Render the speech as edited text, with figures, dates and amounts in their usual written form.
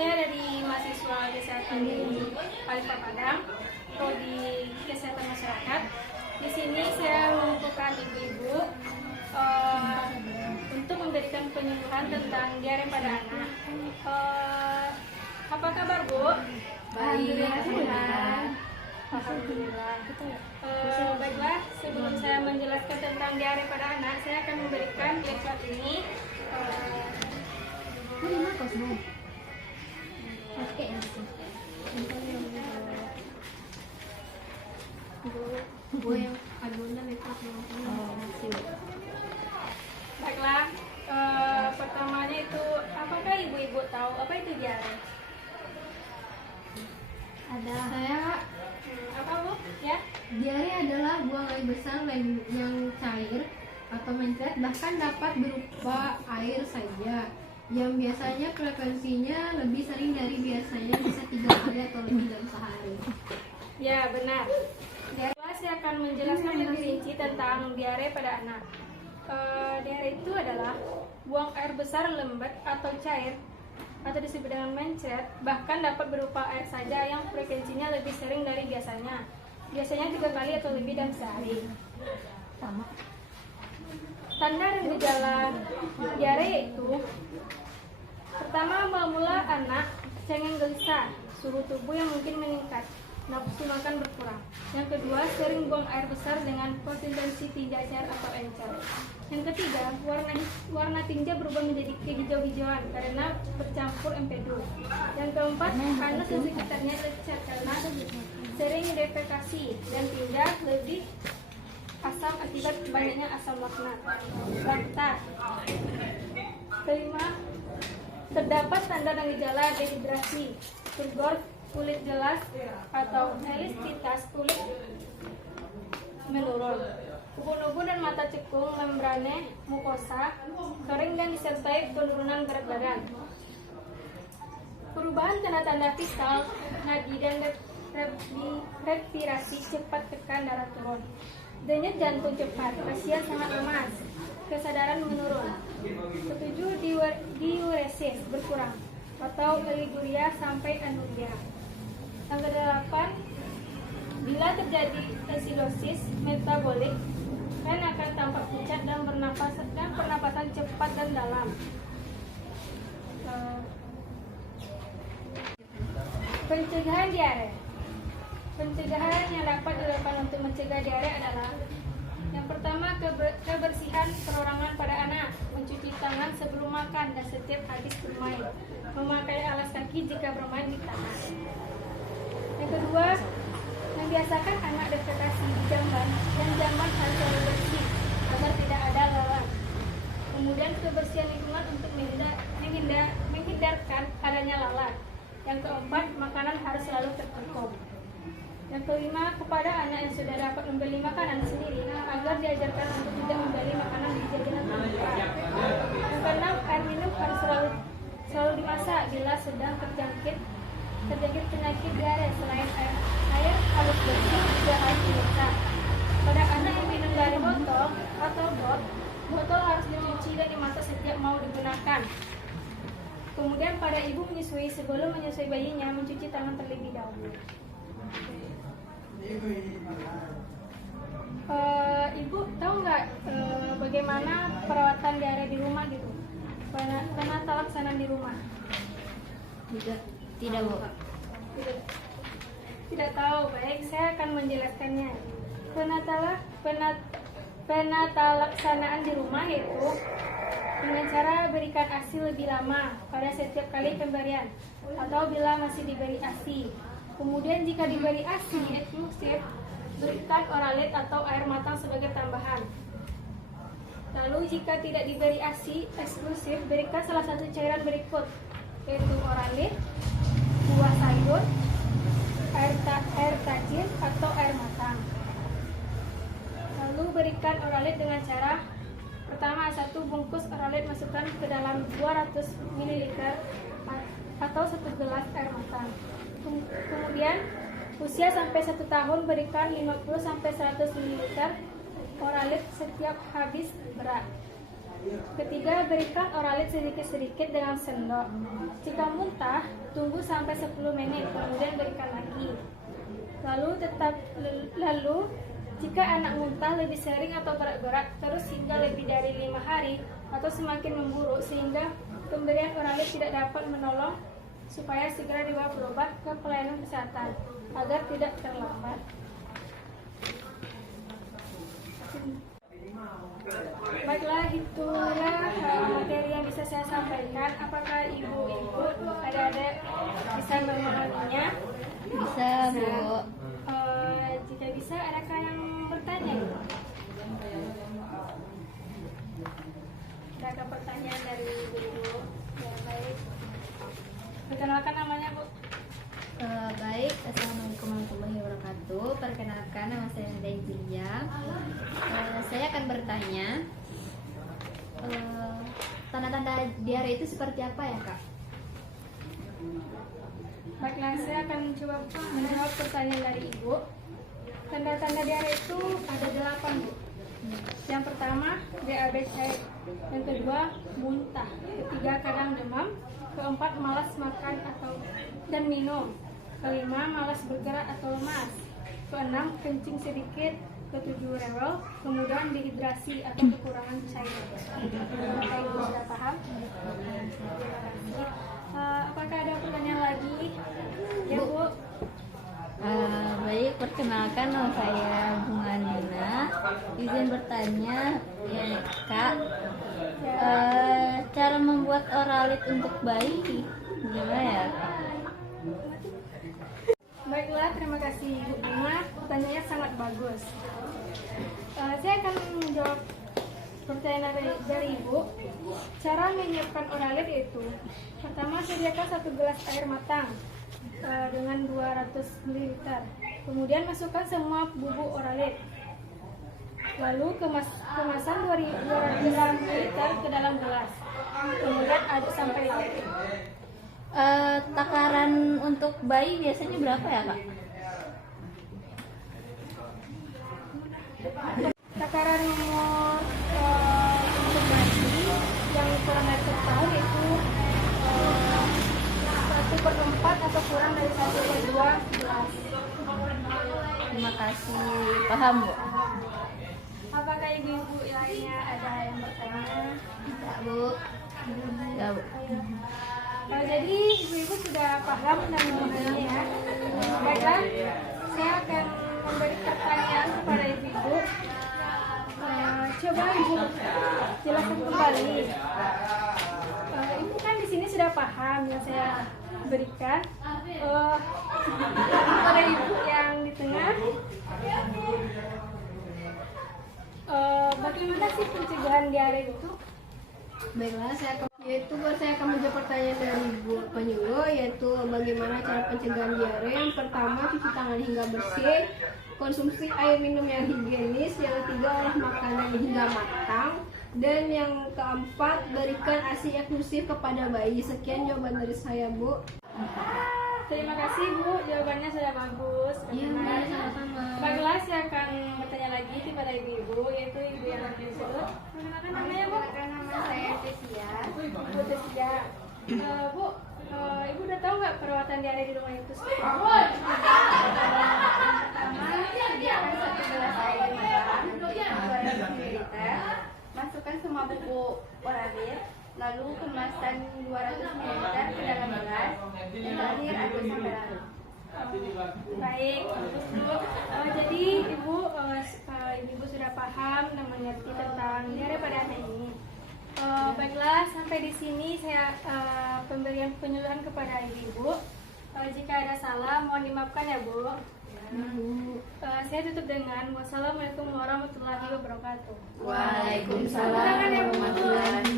Saya dari mahasiswa kesehatan di Balikpapan Padang, prodi kesehatan masyarakat. Di sini saya mengumpulkan ibu-ibu untuk memberikan penyuluhan tentang diare pada anak. Apa kabar, Bu? Baik, Alhamdulillah. Baiklah, sebelum saya menjelaskan tentang diare pada anak, saya akan memberikan leaflet ini. Baiklah, pertamanya itu, apakah ibu-ibu tahu apa itu diare? Saya Apa, Bu? Ya? diare adalah buang air besar yang cair atau mencret, bahkan dapat berupa air saja, yang biasanya frekuensinya lebih sering dari biasanya, bisa 3 kali atau lebih dalam sehari. Ya, benar. Diare, saya akan menjelaskan lebih rinci tentang diare pada anak. Diare itu adalah buang air besar lembut atau cair atau disebut dengan mencret, bahkan dapat berupa air saja yang frekuensinya lebih sering dari biasanya. Biasanya 3 kali atau lebih dalam sehari. Tanda dan gejala diare yaitu: pertama, mula anak cengeng gelisah, suhu tubuh yang mungkin meningkat, nafsu makan berkurang. Yang kedua, sering buang air besar dengan konsistensi tinja cair atau encer. Yang ketiga, warna tinja berubah menjadi kehijau-hijauan karena bercampur empedu. Yang keempat, anak dan sekitarnya lecet karena sering defekasi dan tinja lebih asam akibat banyaknya asam laktat. Kelima, terdapat tanda dan gejala dehidrasi, turgor, kulit jelas atau elastisitas kulit menurun, ubun-ubun dan mata cekung, membrane mukosa kering dan disertai penurunan berat badan. Perubahan tanda-tanda vital, nadi dan respirasi cepat, tekan darah turun, denyut jantung cepat, pasien sangat lemas, kesadaran menurun. Ketujuh, diuresis berkurang atau oliguria sampai anuria. Yang kedelapan, bila terjadi acidosis metabolik, kan akan tampak pucat dan pernapasan cepat dan dalam. Pencegahan diare. Pencegahan yang dapat dilakukan untuk mencegah diare adalah: yang pertama, kebersihan perorangan pada anak, mencuci tangan sebelum makan dan setiap habis bermain, memakai alas kaki jika bermain di tanah. Yang kedua, membiasakan anak defekasi di jamban, dan jamban harus selalu bersih agar tidak ada lalat. Kemudian, kebersihan lingkungan untuk menghindarkan adanya lalat. Yang keempat, makanan harus selalu tertutup. Yang kelima, kepada anak yang sudah dapat membeli makanan sendiri, agar diajarkan untuk tidak membeli makanan di jajanan terbuka. Yang keenam, air minum harus selalu dimasak bila sedang terjangkit penyakit diare. Selain air harus bersih, juga harus dimasak. Pada anak yang minum dari botol atau botol harus dicuci dan dimasak setiap mau digunakan. Kemudian pada ibu menyusui, sebelum menyusui bayinya, mencuci tangan terlebih dahulu. Ibu tahu nggak bagaimana perawatan diare di rumah gitu? Penata laksanaan di rumah? Tidak, Bu. Tidak tahu. Baik, saya akan menjelaskannya. Penata laksanaan di rumah yaitu dengan cara berikan ASI lebih lama pada setiap kali pemberian, atau bila masih diberi ASI. Kemudian jika diberi ASI eksklusif, berikan Oralit atau air matang sebagai tambahan. Lalu jika tidak diberi ASI eksklusif, berikan salah satu cairan berikut, yaitu Oralit, buah sayur, air tajin atau air matang. Lalu berikan Oralit dengan cara: pertama, 1 bungkus Oralit masukkan ke dalam 200 ml atau 1 gelas air matang. Kemudian usia sampai 1 tahun, berikan 50-100 ml Oralit setiap habis berat. Ketiga, berikan oralit sedikit-sedikit dengan sendok. Jika muntah, tunggu sampai 10 menit, kemudian berikan lagi. Lalu, jika anak muntah lebih sering atau berat-berat terus hingga lebih dari 5 hari atau semakin memburuk sehingga pemberian oralit tidak dapat menolong, supaya segera dibawa berobat ke pelayanan kesehatan agar tidak terlambat. Baiklah, itulah materi yang bisa saya sampaikan. Apakah ibu-ibu adik-adik bisa memahaminya? Bisa, Bu. Jika bisa, adakah yang bertanya? Adakah pertanyaan dari ibu-ibu? Ya, baik. Perkenalkan namanya, Bu. Baik, Assalamualaikum warahmatullahi wabarakatuh. Perkenalkan, nama saya Nida Julia. Saya akan bertanya, tanda-tanda diare itu seperti apa ya, Kak? Baiklah, saya akan coba menjawab pertanyaan dari Ibu. Tanda-tanda diare itu ada 8, Bu. Yang pertama, BAB cair. Yang kedua, muntah. Ketiga, kadang demam. Keempat, malas makan dan minum. Kelima, malas bergerak atau lemas. Keenam, kencing sedikit. Ketujuh, rewel. Kemudian dehidrasi atau kekurangan cairan. Apakah Ibu sudah paham? Terima kasih. Apakah ada pertanyaan lagi? Ya, Bu. Baik, perkenalkan nama saya Bunga Dina. Izin bertanya, ya, Kak. Cara membuat oralit untuk bayi gimana ya? Baiklah, terima kasih Ibu Bunga. Pertanyaannya sangat bagus. Saya akan menjawab pertanyaan dari Ibu. Cara menyiapkan oralit itu, pertama sediakan 1 gelas air matang dengan 200 ml. Kemudian masukkan semua bubuk oralit. Lalu kemasan 200 ml ke dalam gelas. Kemudian aduk sampai larut. Takaran untuk bayi biasanya berapa ya, Kak? Takaran umur untuk bayi yang kurang dari 1 tahun itu 1/4 atau kurang dari 1/2 gelas. Terima kasih, paham, Bu. Apakah ibu-ibu lainnya ada yang bertanya? Ya, Bu. Ya, Bu. Jadi ibu-ibu sudah paham dan memahaminya ya. Baiklah, saya akan memberi pertanyaan kepada ibu-ibu. Coba Ibu jelaskan kembali. Ibu kan di sini sudah paham yang saya berikan. Kepada ibu yang di tengah, bagaimana sih pencegahan diare itu? Baiklah, saya akan menjawab pertanyaan dari Bu penyuluh, yaitu bagaimana cara pencegahan diare. Yang pertama, cuci tangan hingga bersih, konsumsi air minum yang higienis. Yang ketiga, olah makanan hingga matang. Dan yang keempat, berikan ASI eksklusif kepada bayi. Sekian jawaban dari saya, Bu. Terima kasih Bu, jawabannya sudah bagus. Iya, Bu, sama-sama. Baiklah, saya akan bertanya lagi kepada ibu-ibu, yaitu ibu yang nanti disebut. Perkenalkan namanya, Bu. Nama saya Tesia. Bu Tesia. Bu, ibu udah tahu nggak perawatan diare di rumah itu? Pertama, sediakan 1 gelas air matang 200 ml. Masukkan semua bubuk oralit, lalu kemasan 200 ml ke dalam gelas, dan terakhir aduk sampai larut. Baik, bagus Bu. Jadi ibu sudah paham dan mengerti tentang diare pada anak ini. Baiklah, sampai di sini saya pemberian penyuluhan kepada ibu. Jika ada salah, mohon dimaafkan ya Bu. Saya tutup dengan wassalamualaikum warahmatullahi wabarakatuh. Waalaikumsalam warahmatullahi